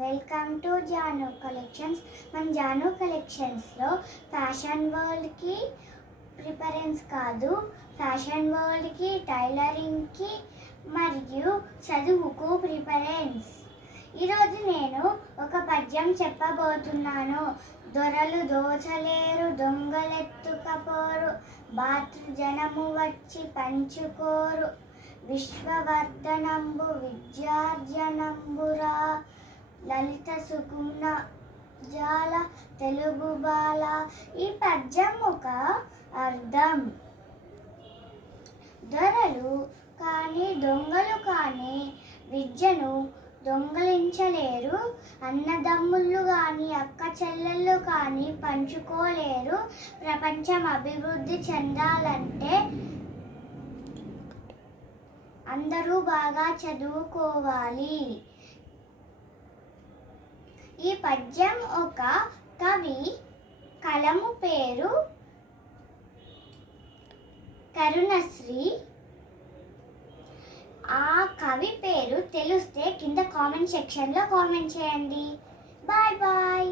Welcome to Janu collections. మన జాను కలెక్షన్స్లో fashion వరల్డ్కి preference కాదు, ఫ్యాషన్ వరల్డ్కి, టైలరింగ్కి మరియు చదువుకు ప్రిఫరెన్స్. ఈరోజు నేను ఒక పద్యం చెప్పబోతున్నాను. దొరలు దోచలేరు, దొంగలెత్తుకపోరు, భాతృజనము వచ్చి పంచుకోరు, విశ్వవర్ధనంబు విద్యార్జనంబురా, లలిత సుకుమ్న జాల తెలుగు బాల. ఈ పద్యం ఒక అర్థం. దొరలు కానీ దొంగలు కానీ విద్యను దొంగలించలేరు, అన్నదమ్ముళ్ళు కానీ అక్క చెల్లెళ్ళు కానీ పంచుకోలేరు. ప్రపంచం అభివృద్ధి చెందాలంటే అందరూ బాగా చదువుకోవాలి. ఈ పద్యం ఒక కవి కలము పేరు కరుణశ్రీ. ఆ కవి పేరు తెలిస్తే కింద కామెంట్ సెక్షన్లో కామెంట్ చేయండి. Bye bye.